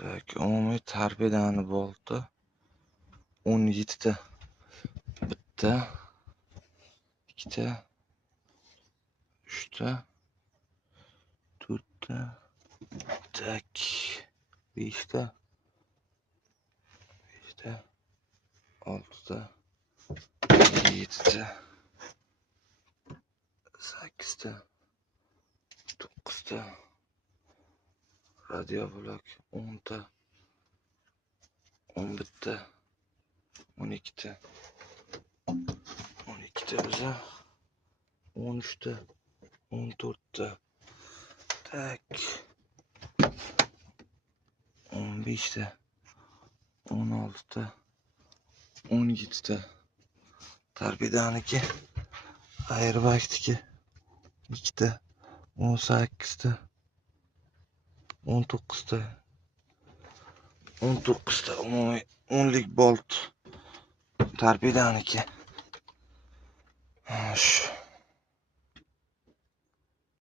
Tak, umumiy tarbiyani bolti 17 ta. Bitta, ikkita, 3 ta, 4 ta, tak, 5 ta, 6 ta, 7 ta, 8 ta, 9 ta, radio blok 10 ta, 11 ta, 12 ta, 12 ta biza 13 ta, 14 ta, tak, 15 ta, 16 ta, 17 ta. Tarbiyadaniki, Airbag'niki 2 ta, 18 ta, 19 ta, 19 ta umumiy 10lik bolt tarbiyadaniki. Shu